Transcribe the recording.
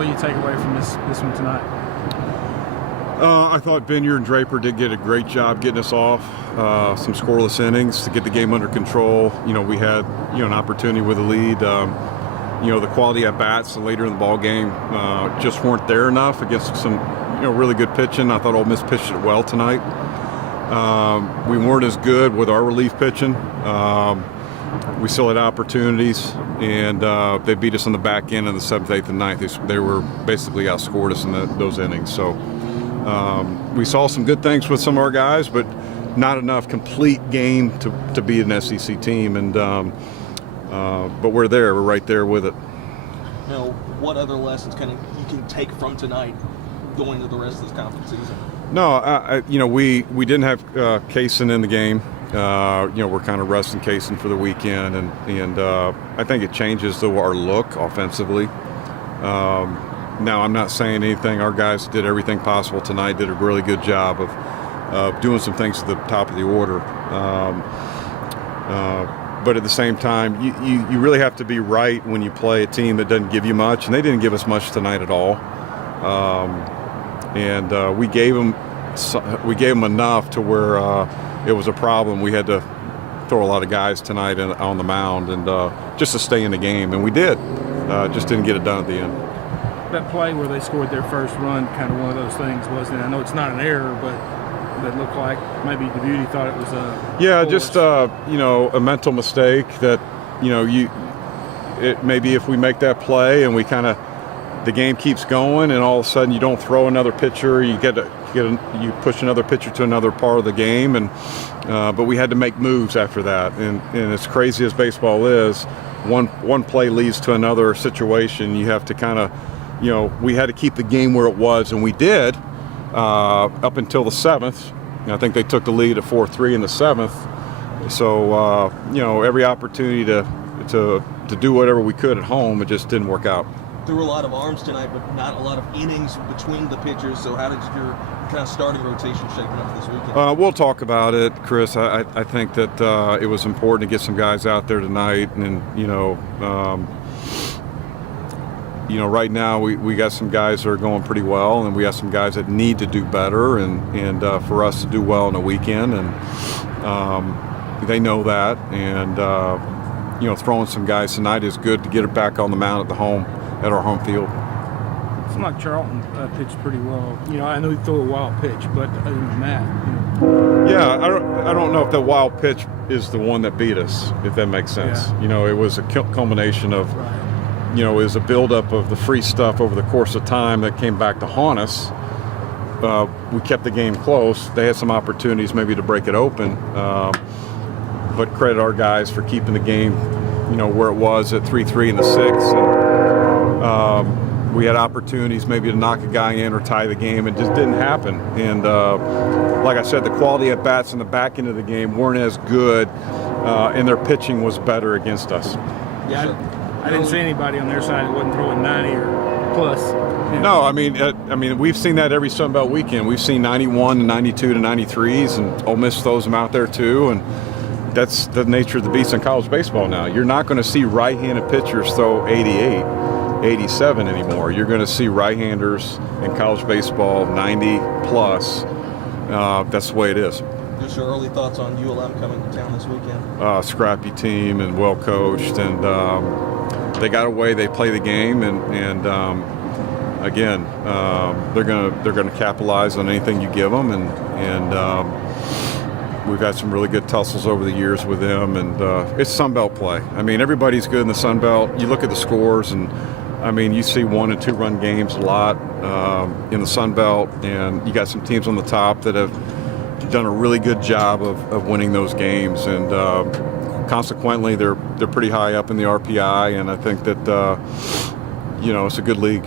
will you take away from this one tonight? I thought Vineyard and Draper did get a great job getting us off some scoreless innings to get the game under control. We had an opportunity with a lead. The quality at bats later in the ball game just weren't there enough against some really good pitching. I thought Ole Miss pitched it well tonight. We weren't as good with our relief pitching. We still had opportunities, and they beat us on the back end in the 7th, 8th, and 9th. They were basically outscored us in those innings. So we saw some good things with some of our guys, but not enough complete game to be an SEC team. And but we're there. We're right there with it. What other lessons you can take from tonight going into the rest of this conference season? No, we didn't have Kaysen in the game. We're kind of resting Kaysen for the weekend, and I think it changes our look offensively. Now, I'm not saying anything. Our guys did everything possible tonight, did a really good job of doing some things at the top of the order. But at the same time, you really have to be right when you play a team that doesn't give you much, and they didn't give us much tonight at all. We gave them enough to where it was a problem. We had to throw a lot of guys tonight on the mound and just to stay in the game, and we did. Just didn't get it done at the end. That play where they scored their first run, kind of one of those things, wasn't it? I know it's not an error, but that looked like maybe DeButy thought it was a just a mental mistake that maybe if we make that play and we kind of the game keeps going and all of a sudden you don't throw another pitcher, you push another pitcher to another part of the game, and but we had to make moves after that, and as crazy as baseball is, one play leads to another situation. You have to kind of we had to keep the game where it was, and we did up until the 7th. I think they took the lead at 4-3 in the 7th. So every opportunity to do whatever we could at home, it just didn't work out. Threw a lot of arms tonight, but not a lot of innings between the pitchers. So how did your kind of starting rotation shaping up this weekend? We'll talk about it, Chris. I think that it was important to get some guys out there tonight, and right now we got some guys that are going pretty well, and we have some guys that need to do better, and for us to do well on the weekend, and they know that, and throwing some guys tonight is good to get it back on the mound at our home field. It's like Charlton pitched pretty well. I know he threw a wild pitch, but other than that, Yeah, I don't know if the wild pitch is the one that beat us, if that makes sense. Yeah. It was a culmination of. Right. It was a buildup of the free stuff over the course of time that came back to haunt us. We kept the game close. They had some opportunities maybe to break it open, but credit our guys for keeping the game, where it was at 3-3 in the 6th. And we had opportunities maybe to knock a guy in or tie the game. It just didn't happen. And like I said, the quality at bats in the back end of the game weren't as good, and their pitching was better against us. Yeah. I didn't see anybody on their side that wasn't throwing 90 or plus. No, I mean, we've seen that every Sun Belt weekend. We've seen 91 to 92 to 93s, and Ole Miss throws them out there too. And that's the nature of the beast in college baseball now. You're not going to see right-handed pitchers throw 88, 87 anymore. You're going to see right-handers in college baseball 90 plus. That's the way it is. Just your early thoughts on ULM coming to town this weekend? Scrappy team and well coached, and they got away. They play the game, and again, they're gonna capitalize on anything you give them, and we've had some really good tussles over the years with them, and it's Sun Belt play. I mean, everybody's good in the Sun Belt. You look at the scores, and I mean, you see 1- and 2-run games a lot in the Sun Belt, and you got some teams on the top that have done a really good job of winning those games, and consequently they're pretty high up in the RPI, and I think that it's a good league.